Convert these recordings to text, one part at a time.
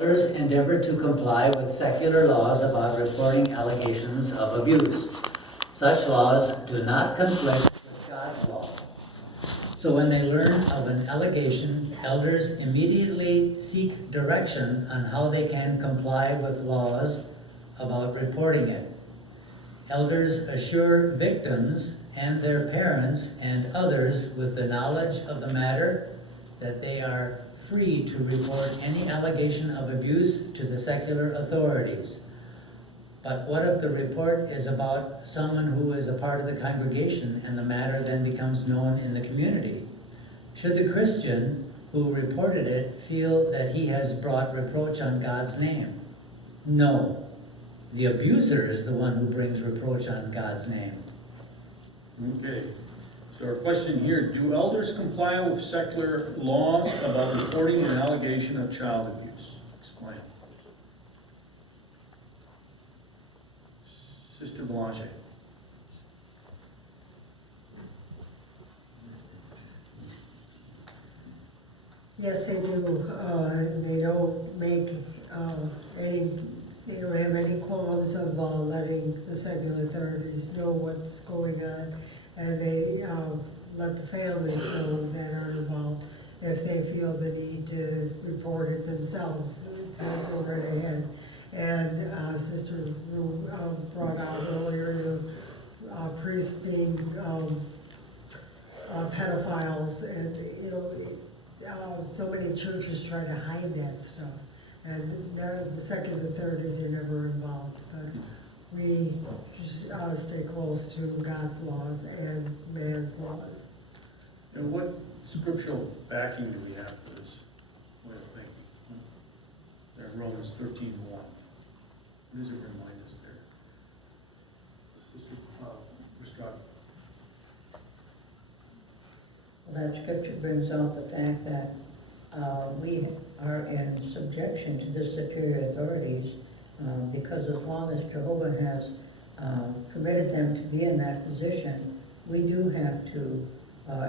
Elders endeavor to comply with secular laws about reporting allegations of abuse. Such laws do not conflict with God's law. So when they learn of an allegation, elders immediately seek direction on how they can comply with laws about reporting it. Elders assure victims and their parents and others with the knowledge of the matter that they are free to report any allegation of abuse to the secular authorities. But what if the report is about someone who is a part of the congregation and the matter then becomes known in the community? Should the Christian who reported it feel that he has brought reproach on God's name? No. The abuser is the one who brings reproach on God's name. Okay. So our question here, do elders comply with secular laws about reporting an allegation of child abuse? Explain. Sister Blanche. Yes, they do. They don't make they don't have any qualms of letting the secular authorities know what's going on. And they let the families know that are involved if they feel the need to report it themselves. They go right ahead. And Sister Rue brought out earlier the priests being pedophiles, and so many churches try to hide that stuff. And the secular authorities are never involved. But we stay close to God's laws and man's laws. And what scriptural backing do we have for this way of thinking? There, Romans 13:1. What does it remind us there? Sister Estrada. Well, that scripture brings out the fact that we are in subjection to the superior authorities because as long as Jehovah has permitted them to be in that position, we do have to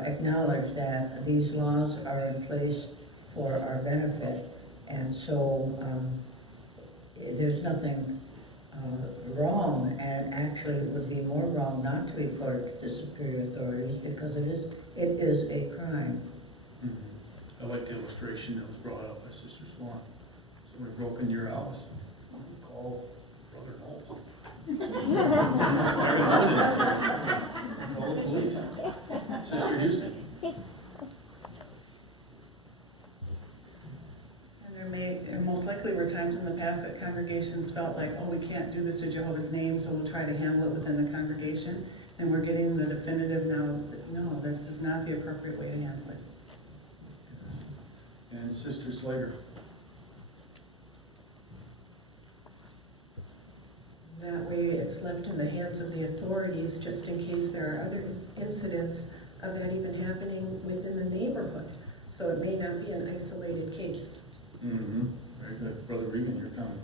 acknowledge that these laws are in place for our benefit. And so there's nothing wrong, and actually it would be more wrong not to report it to the superior authorities because it is a crime. I like the illustration that was brought up by Sister Swan. Somebody broke into your house. Call Brother Knowles. Call the police. Sister Houston. And there most likely were times in the past that congregations felt like, oh, we can't do this to Jehovah's name, so we'll try to handle it within the congregation. And we're getting the definitive now, no, this is not the appropriate way to handle it. And Sister Slater. That way it's left in the hands of the authorities just in case there are other incidents of that even happening within the neighborhood. So it may not be an isolated case. Mm-hmm. Very good. Brother Regan, you're coming.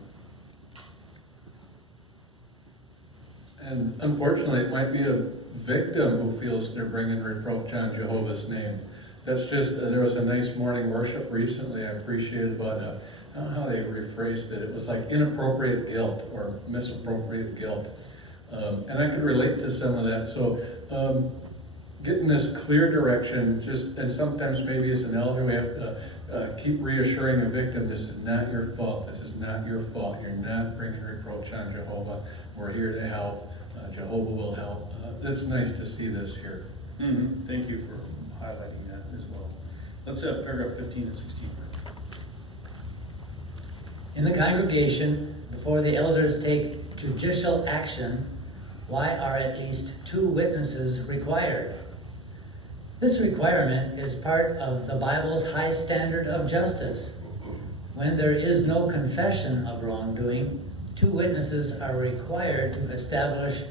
And unfortunately, it might be a victim who feels they're bringing reproach on Jehovah's name. That's just, there was a nice morning worship recently I appreciated about I don't know how they rephrased it. It was like inappropriate guilt or misappropriate guilt. And I could relate to some of that. So getting this clear direction, and sometimes maybe as an elder we have to keep reassuring a victim, this is not your fault. This is not your fault. You're not bringing reproach on Jehovah. We're here to help. Jehovah will help. It's nice to see this here. Mm-hmm. Thank you for highlighting that as well. Let's have paragraph 15 and 16. In the congregation, before the elders take judicial action, why are at least 2 witnesses required? This requirement is part of the Bible's high standard of justice. When there is no confession of wrongdoing, 2 witnesses are required to establish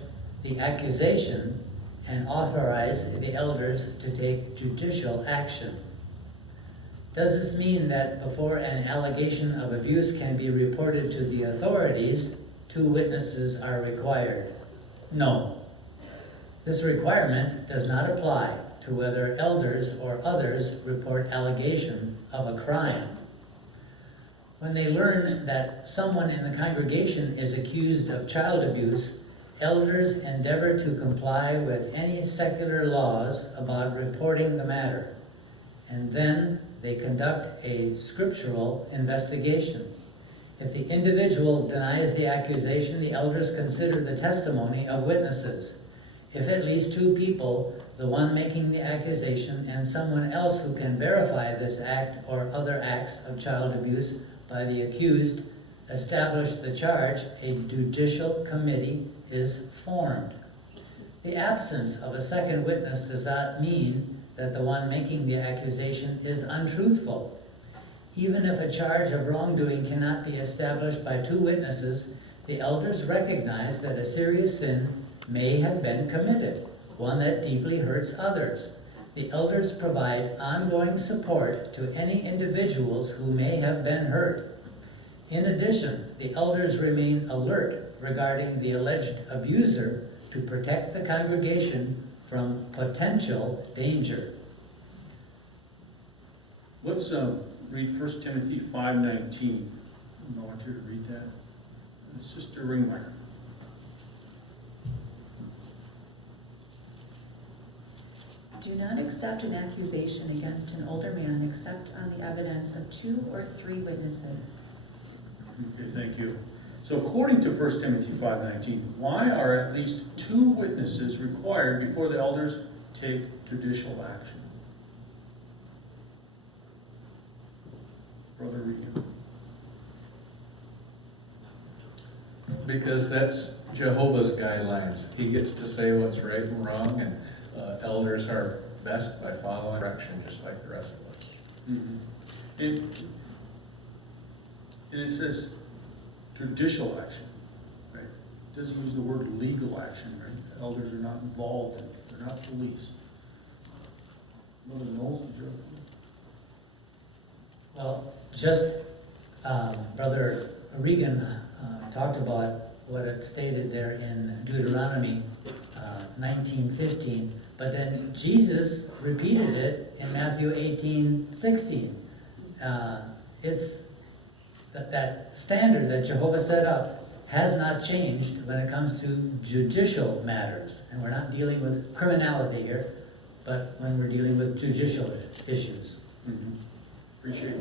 the accusation and authorize the elders to take judicial action. Does this mean that before an allegation of abuse can be reported to the authorities, 2 witnesses are required? No. This requirement does not apply to whether elders or others report allegation of a crime. When they learn that someone in the congregation is accused of child abuse, elders endeavor to comply with any secular laws about reporting the matter. And then they conduct a scriptural investigation. If the individual denies the accusation, the elders consider the testimony of witnesses. If at least two people, the one making the accusation and someone else who can verify this act or other acts of child abuse by the accused, establish the charge, a judicial committee is formed. The absence of a second witness does not mean that the one making the accusation is untruthful. Even if a charge of wrongdoing cannot be established by two witnesses, the elders recognize that a serious sin may have been committed, one that deeply hurts others. The elders provide ongoing support to any individuals who may have been hurt. In addition, the elders remain alert regarding the alleged abuser to protect the congregation from potential danger. Let's read 1 Timothy 5:19. Volunteer to read that. Sister Ringmeyer. Do not accept an accusation against an older man except on the evidence of 2 or 3 witnesses. Okay, thank you. So according to 1 Timothy 5:19, why are at least 2 witnesses required before the elders take judicial action? Brother Regan. Because that's Jehovah's guidelines. He gets to say what's right and wrong, and elders are best by following direction, just like the rest of us. Mm-hmm. And it says judicial action, right? It doesn't use the word legal action, right? Elders are not involved in it. They're not police. Brother Knowles, did you have anything? Well, just Brother Regan talked about what it stated there in Deuteronomy 19:15, but then Jesus repeated it in Matthew 18:16. It's that standard that Jehovah set up has not changed when it comes to judicial matters. And we're not dealing with criminality here, but when we're dealing with judicial issues. Mm-hmm. Appreciate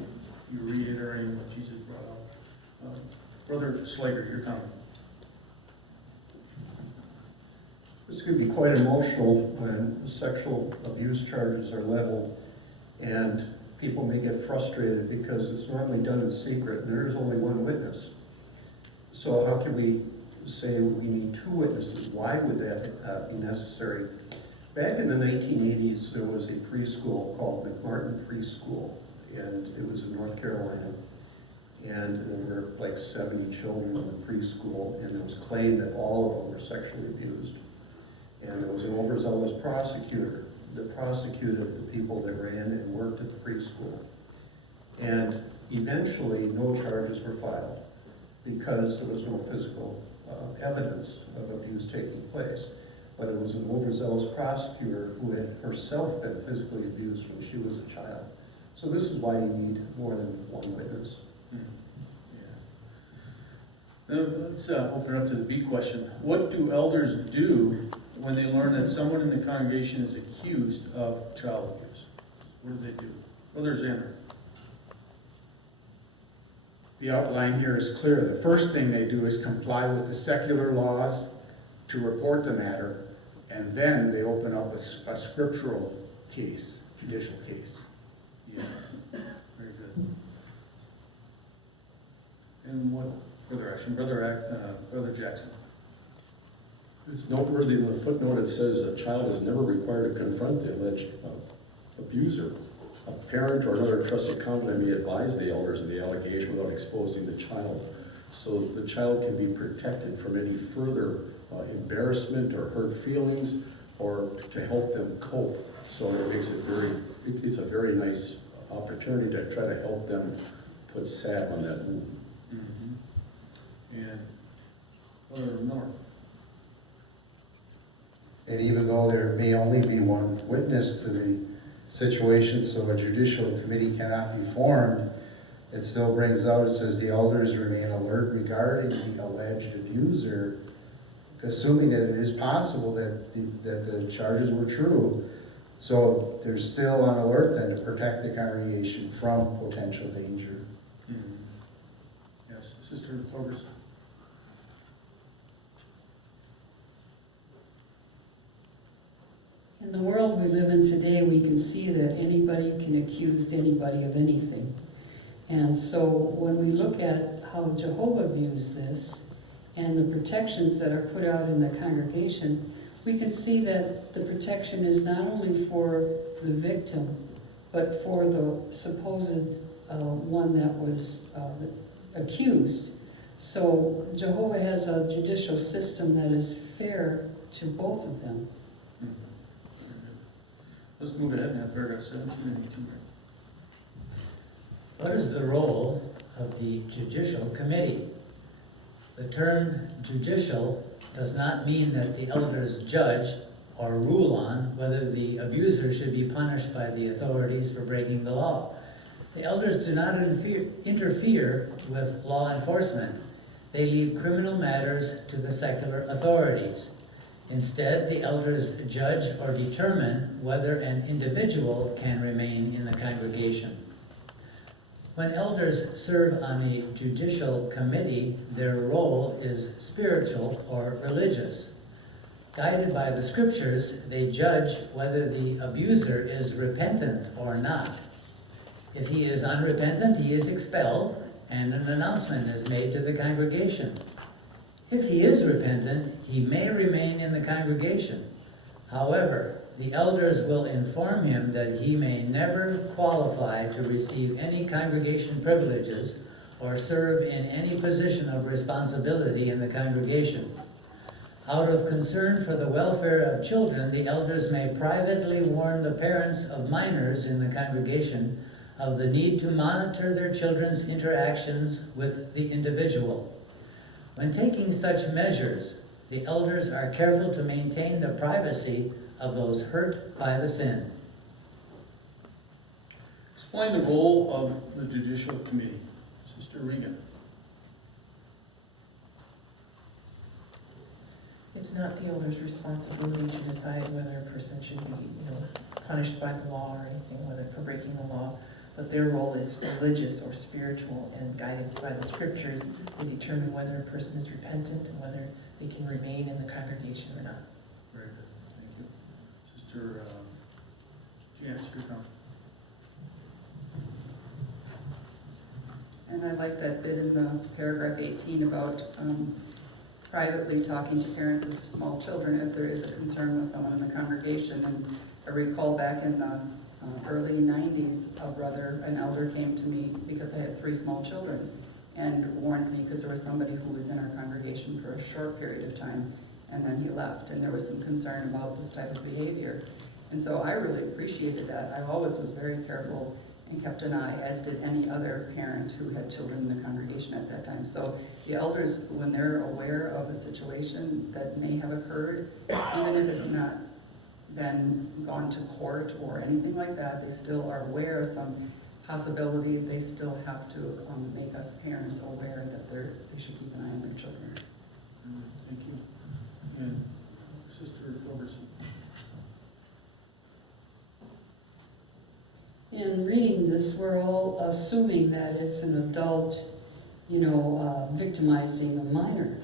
you reiterating what Jesus brought up. Brother Slater, your comment. This could be quite emotional when sexual abuse charges are leveled and people may get frustrated because it's normally done in secret and there is only one witness. So how can we say we need 2 witnesses? Why would that be necessary? Back in the 1980s, there was a preschool called McMartin Preschool, and it was in North Carolina. And there were like 70 children in the preschool, and it was claimed that all of them were sexually abused. And there was an overzealous prosecutor that prosecuted the people that ran and worked at the preschool. And eventually, no charges were filed because there was no physical evidence of abuse taking place. But it was an overzealous prosecutor who had herself been physically abused when she was a child. So this is why you need more than one witness. Yeah. Now, let's open it up to the B question. What do elders do when they learn that someone in the congregation is accused of child abuse? What do they do? Brother Zander. The outline here is clear. The first thing they do is comply with the secular laws to report the matter, and then they open up a scriptural case, judicial case. Yeah, very good. And what further action? Brother Jackson. It's noteworthy in the footnote it says a child is never required to confront the alleged abuser. A parent or another trusted confidant may advise the elders of the allegation without exposing the child. So the child can be protected from any further embarrassment or hurt feelings, or to help them cope. So it makes it it's a very nice opportunity to try to help them put salve on that wound. Mm-hmm. And Brother Miller. And even though there may only be one witness to the situation, so a judicial committee cannot be formed, it still brings out, it says the elders remain alert regarding the alleged abuser, assuming that it is possible that the charges were true. So they're still on alert then to protect the congregation from potential danger. Yes, Sister Torres. In the world we live in today, we can see that anybody can accuse anybody of anything. And so when we look at how Jehovah views this and the protections that are put out in the congregation, we can see that the protection is not only for the victim, but for the supposed one that was accused. So Jehovah has a judicial system that is fair to both of them. Let's move ahead and have paragraph 17 and 18. What is the role of the judicial committee? The term judicial does not mean that the elders judge or rule on whether the abuser should be punished by the authorities for breaking the law. The elders do not interfere with law enforcement. They leave criminal matters to the secular authorities. Instead, the elders judge or determine whether an individual can remain in the congregation. When elders serve on a judicial committee, their role is spiritual or religious. Guided by the scriptures, they judge whether the abuser is repentant or not. If he is unrepentant, he is expelled, and an announcement is made to the congregation. If he is repentant, he may remain in the congregation. However, the elders will inform him that he may never qualify to receive any congregation privileges or serve in any position of responsibility in the congregation. Out of concern for the welfare of children, the elders may privately warn the parents of minors in the congregation of the need to monitor their children's interactions with the individual. When taking such measures, the elders are careful to maintain the privacy of those hurt by the sin. Explain the role of the judicial committee. Sister Regan. It's not the elder's responsibility to decide whether a person should be, punished by the law or anything, whether for breaking the law. But their role is religious or spiritual, and guided by the scriptures, they determine whether a person is repentant and whether they can remain in the congregation or not. Very good. Thank you. Sister Janice, your comment. And I like that bit in the paragraph 18 about privately talking to parents of small children if there is a concern with someone in the congregation. And I recall back in the early 90s, an elder came to me because I had 3 small children and warned me because there was somebody who was in our congregation for a short period of time and then he left, and there was some concern about this type of behavior. And so I really appreciated that. I always was very careful and kept an eye, as did any other parent who had children in the congregation at that time. So the elders, when they're aware of a situation that may have occurred, even if it's not been gone to court or anything like that, they still are aware of some possibility. They still have to make us parents aware that they should keep an eye on their children. Thank you. And Sister Robertson. In reading this, we're all assuming that it's an adult, victimizing a minor.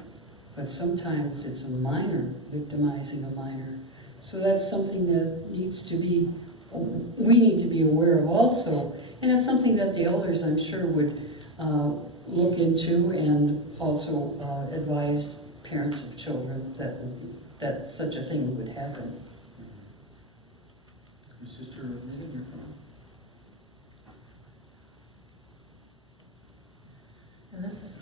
But sometimes it's a minor victimizing a minor. So that's something that we need to be aware of also. And it's something that the elders, I'm sure, would look into and also advise parents of children that such a thing would happen. Sister Regan, your comment. And this is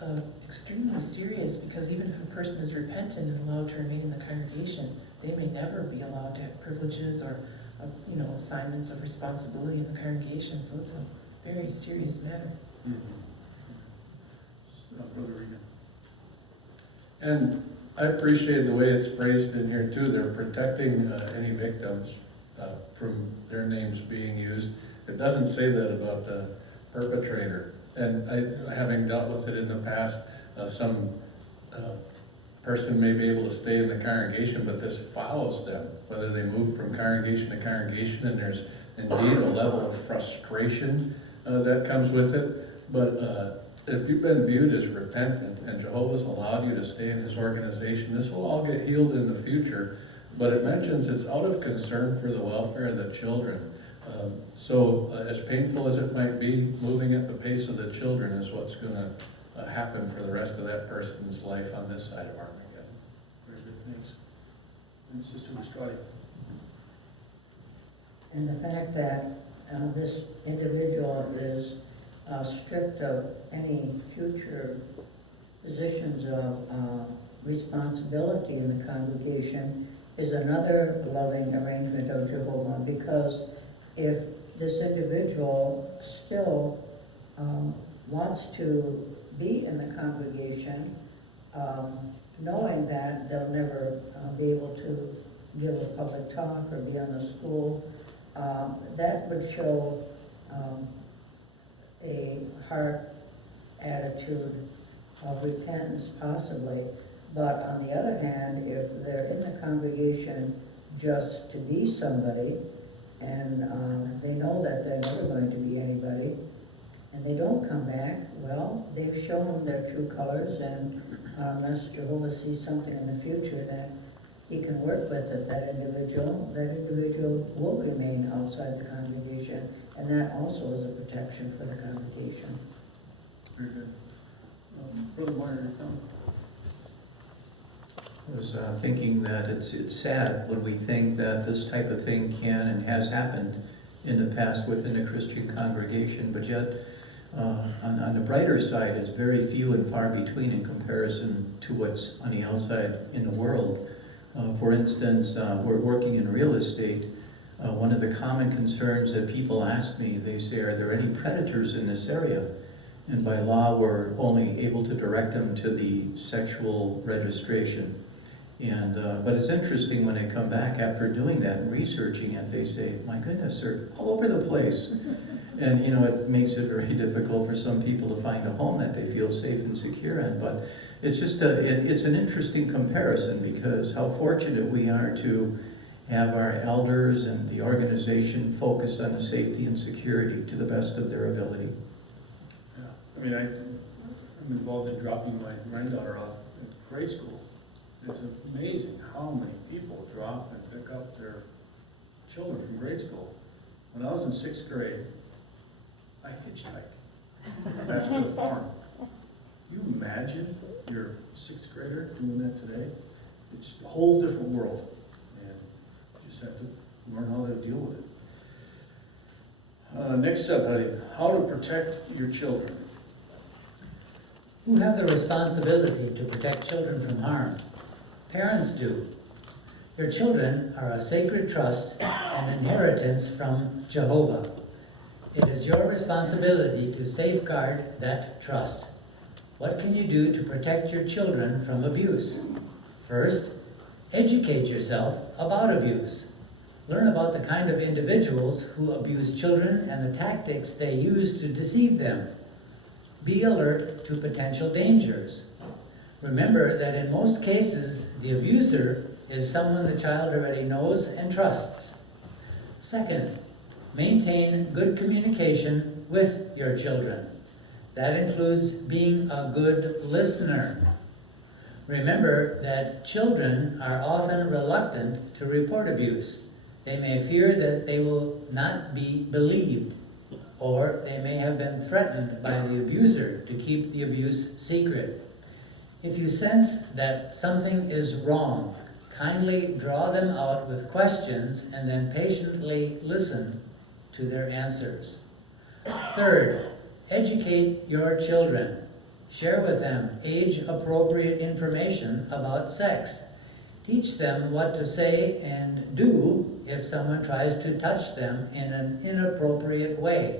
extremely serious because even if a person is repentant and allowed to remain in the congregation, they may never be allowed to have privileges or, assignments of responsibility in the congregation. So it's a very serious matter. Brother Regan. And I appreciate the way it's phrased in here too. They're protecting any victims from their names being used. It doesn't say that about the perpetrator. And having dealt with it in the past, some person may be able to stay in the congregation, but this follows them, whether they move from congregation to congregation, and there's indeed a level of frustration that comes with it. But if you've been viewed as repentant and Jehovah's allowed you to stay in his organization, this will all get healed in the future. But it mentions it's out of concern for the welfare of the children. So as painful as it might be, moving at the pace of the children is what's going to happen for the rest of that person's life on this side of Armageddon. Very good, thanks. And Sister Estrada. And the fact that this individual is stripped of any future positions of responsibility in the congregation is another loving arrangement of Jehovah, because if this individual still wants to be in the congregation, knowing that they'll never be able to give a public talk or be on the school, that would show a heart attitude of repentance possibly. But on the other hand, if they're in the congregation just to be somebody, and they know that they're never going to be anybody, and they don't come back, well, they've shown their true colors, and unless Jehovah sees something in the future that he can work with it, that individual will remain outside the congregation, and that also is a protection for the congregation. Very good. Brother Meyer, your comment? I was thinking that it's sad when we think that this type of thing can and has happened in the past within a Christian congregation, but yet on the brighter side, it's very few and far between in comparison to what's on the outside in the world. For instance, we're working in real estate. One of the common concerns that people ask me, they say, are there any predators in this area? And by law, we're only able to direct them to the sexual registration. And but it's interesting when they come back after doing that and researching it, they say, my goodness, they're all over the place. And you know, it makes it very difficult for some people to find a home that they feel safe and secure in. But it's just it's an interesting comparison, because how fortunate we are to have our elders and the organization focus on the safety and security to the best of their ability. Yeah, I mean, I'm involved in dropping my granddaughter off at grade school. It's amazing how many people drop and pick up their children from grade school. When I was in 6th grade, I hitchhiked back to the farm. You imagine you're a 6th grader doing that today? It's a whole different world, and you just have to learn how to deal with it. Next subheading, how to protect your children. Who have the responsibility to protect children from harm? Parents do. Your children are a sacred trust and inheritance from Jehovah. It is your responsibility to safeguard that trust. What can you do to protect your children from abuse? First, educate yourself about abuse. Learn about the kind of individuals who abuse children and the tactics they use to deceive them. Be alert to potential dangers. Remember that in most cases, the abuser is someone the child already knows and trusts. Second, maintain good communication with your children. That includes being a good listener. Remember that children are often reluctant to report abuse. They may fear that they will not be believed, or they may have been threatened by the abuser to keep the abuse secret. If you sense that something is wrong, kindly draw them out with questions and then patiently listen to their answers. Third, educate your children. Share with them age-appropriate information about sex. Teach them what to say and do if someone tries to touch them in an inappropriate way.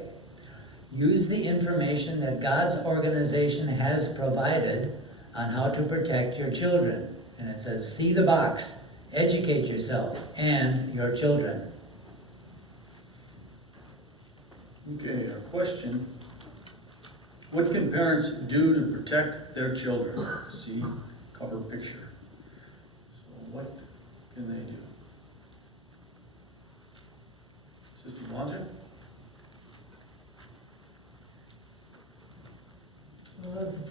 Use the information that God's organization has provided on how to protect your children. And it says, see the box, educate yourself and your children. Okay, our question What can parents do to protect their children? See cover picture. So what can they do? Sister Blanchard? Well, as the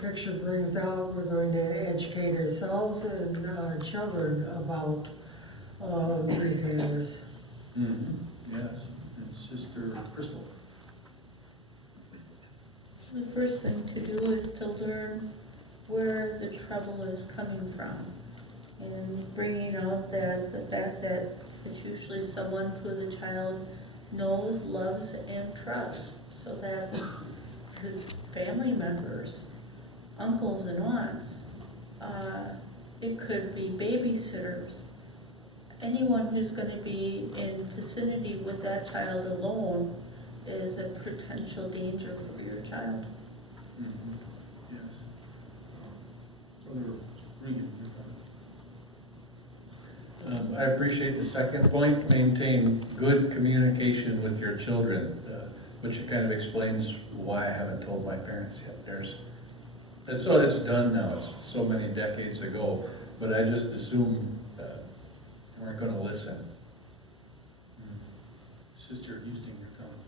picture brings out, we're going to educate ourselves and our children about these matters. Yes. And Sister Crystal? The first thing to do is to learn where the trouble is coming from. And bringing out that the fact that it's usually someone who the child knows, loves, and trusts, so that his family members, uncles and aunts, it could be babysitters, anyone who's going to be in vicinity with that child alone is a potential danger for your child. Yes. Brother Regan, I appreciate the second point, maintain good communication with your children, which kind of explains why I haven't told my parents yet. It's done now, it's so many decades ago, but I just assumed they weren't gonna listen. Sister Houston, you're coming.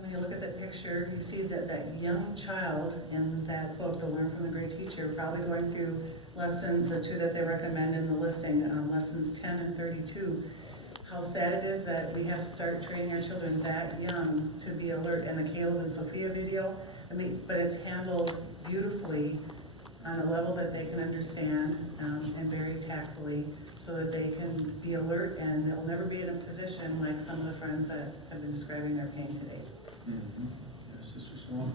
When you look at that picture, you see that young child in that book, The Learn from the Great Teacher, probably going through the two that they recommend in the listing, lessons 10 and 32. How sad it is that we have to start training our children that young to be alert. And the Caleb and Sophia video, but it's handled beautifully on a level that they can understand and very tactfully, so that they can be alert and they'll never be in a position like some of the friends that have been describing their pain today. Yes, Sister Swan?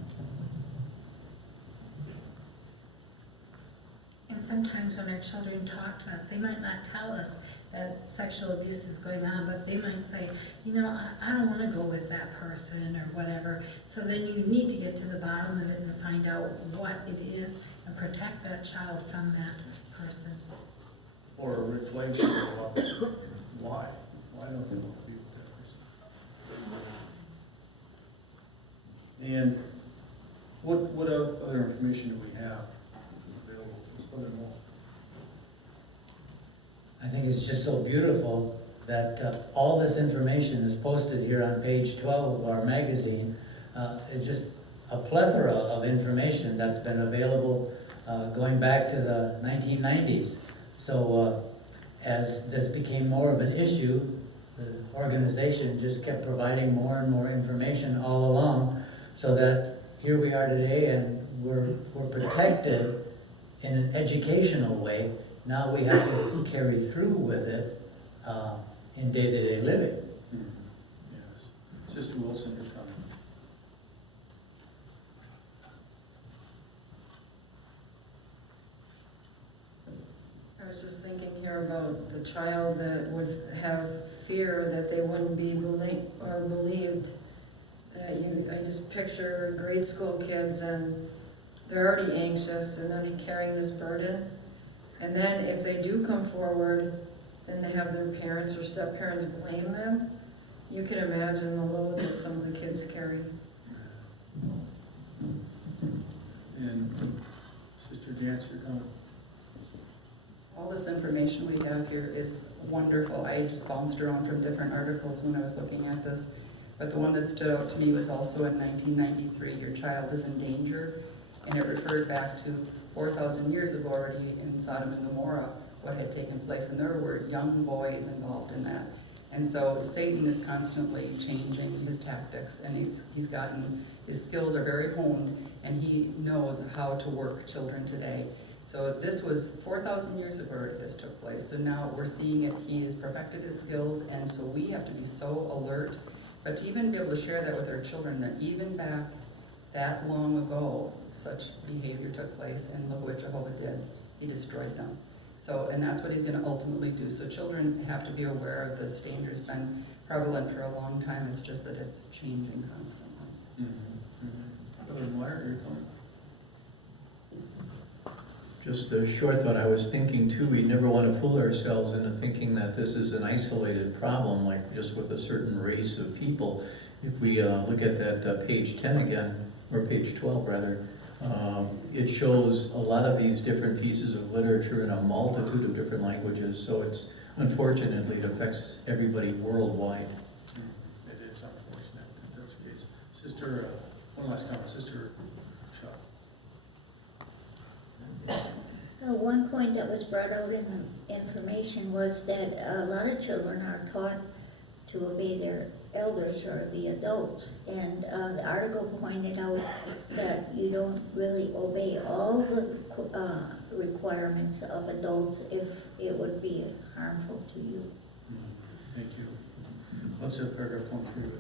And sometimes when our children talk to us, they might not tell us that sexual abuse is going on, but they might say, I don't want to go with that person or whatever. So then you need to get to the bottom of it and find out what it is and protect that child from that person. Or a relationship about why? Why don't they want to be with that person? And what other information do we have available? Just other more. I think it's just so beautiful that all this information is posted here on page 12 of our magazine. It's just a plethora of information that's been available going back to the 1990s. So as this became more of an issue, the organization just kept providing more and more information all along, so that here we are today and we're protected in an educational way. Now we have to carry through with it in day-to-day living. Yes. Sister Wilson, you're coming. I was just thinking here about the child that would have fear that they wouldn't be believed. I just picture grade school kids and they're already anxious and already carrying this burden. And then if they do come forward, then they have their parents or step-parents blame them. You can imagine the load that some of the kids carry. And Sister Jance, you're coming. All this information we have here is wonderful. I just bounced around from different articles when I was looking at this. But the one that stood out to me was also in 1993, Your Child is in Danger. And it referred back to 4,000 years ago already in Sodom and Gomorrah, what had taken place. And there were young boys involved in that. And so Satan is constantly changing his tactics, and his skills are very honed, and he knows how to work children today. So this was 4,000 years ago this took place. So now we're seeing it, he has perfected his skills, and so we have to be so alert. But to even be able to share that with our children, that even back that long ago, such behavior took place, and look what Jehovah did. He destroyed them. So, and that's what he's going to ultimately do. So children have to be aware of this danger's been prevalent for a long time. It's just that it's changing constantly. Brother Meyer, you're coming. Just a short thought. I was thinking too, we never want to fool ourselves into thinking that this is an isolated problem, like just with a certain race of people. if we look at that page 10 again, or page 12 rather, it shows a lot of these different pieces of literature in a multitude of different languages, so it's, unfortunately, it affects everybody worldwide. It is unfortunate that that's the case. Sister, one last comment, Sister Shaw. One point that was brought out in the information was that a lot of children are taught to obey their elders or the adults. And the article pointed out that you don't really obey all the requirements of adults if it would be harmful to you. Thank you. Let's have paragraph 23.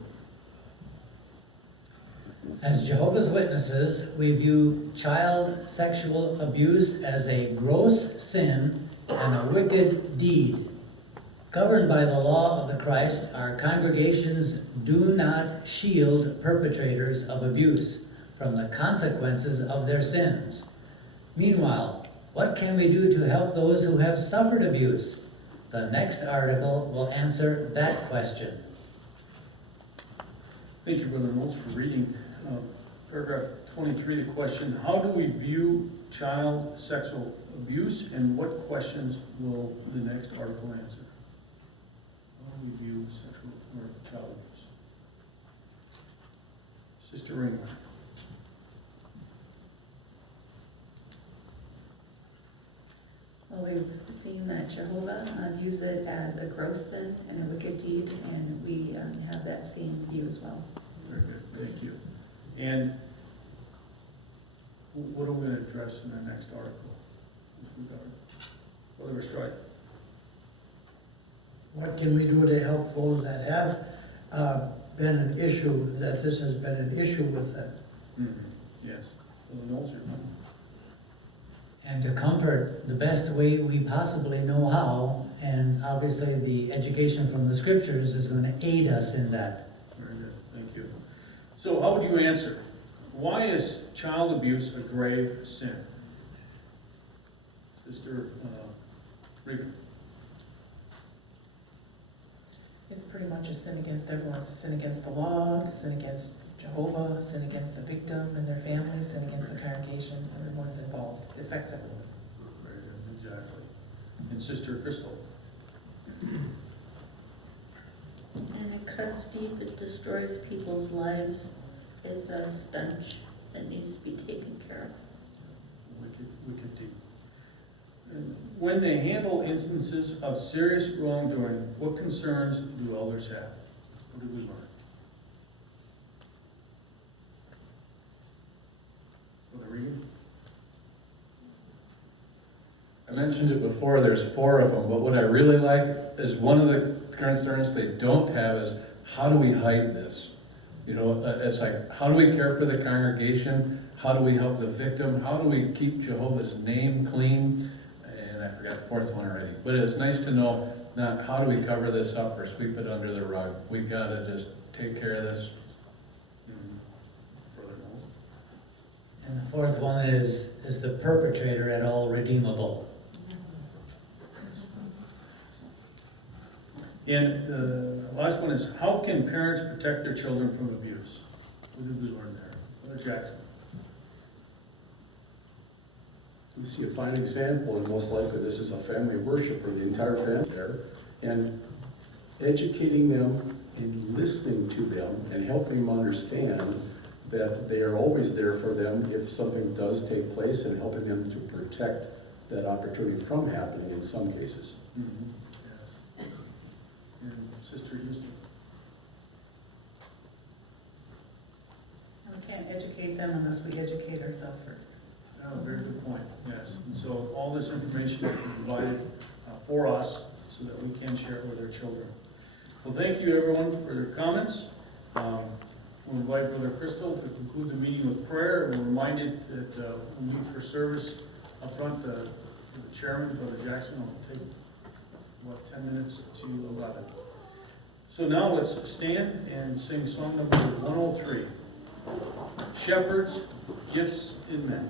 As Jehovah's Witnesses, we view child sexual abuse as a gross sin and a wicked deed. Governed by the law of the Christ, our congregations do not shield perpetrators of abuse from the consequences of their sins. Meanwhile, what can we do to help those who have suffered abuse? The next article will answer that question. Thank you, Brother Knowles, for reading. Paragraph 23, the question, how do we view child sexual abuse, and what questions will the next article answer? How do we view sexual or child abuse? Sister Ringler. Well, we've seen that Jehovah views it as a gross sin and a wicked deed, and we have that same view as well. Very good, thank you. And what are we going to address in the next article? Brother Strike. What can we do to help those that have been an issue, that this has been an issue with them? Yes. Brother Knowles, your comment? And to comfort the best way we possibly know how, and obviously the education from the scriptures is going to aid us in that. Very good, thank you. So how would you answer? Why is child abuse a grave sin? Sister Regan. It's pretty much a sin against everyone. It's a sin against the law, it's a sin against Jehovah, a sin against the victim and their family, sin against the congregation. Everyone's involved. It affects everyone. Very good, exactly. And Sister Crystal. And it cuts deep, it destroys people's lives. It's a stench that needs to be taken care of. Wicked deed. And when they handle instances of serious wrongdoing, what concerns do elders have? What did we learn? Brother Regan? I mentioned it before, there's 4 of them, but what I really like is one of the concerns they don't have is, how do we hide this? You know, it's like, how do we care for the congregation? How do we help the victim? How do we keep Jehovah's name clean? And I forgot the 4th one already. But it's nice to know, not how do we cover this up or sweep it under the rug. We gotta just take care of this. Brother Knowles? And the 4th one is the perpetrator at all redeemable? And the last one is, how can parents protect their children from abuse? What did we learn there? Brother Jackson? We see a fine example, and most likely this is a family worshiper, the entire family there, and educating them and listening to them and helping them understand that they are always there for them if something does take place, and helping them to protect that opportunity from happening in some cases. Mm-hmm. Yes. And Sister Houston? We can't educate them unless we educate ourselves first. Oh, very good point, yes. And so all this information is provided for us so that we can share it with our children. Well, thank you everyone for their comments. We'll invite Brother Crystal to conclude the meeting with prayer. We're reminded that we'll meet for service up front. The chairman, Brother Jackson, will take, 10 minutes to 11. So now let's stand and sing song number 103. Shepherds, Gifts in Men.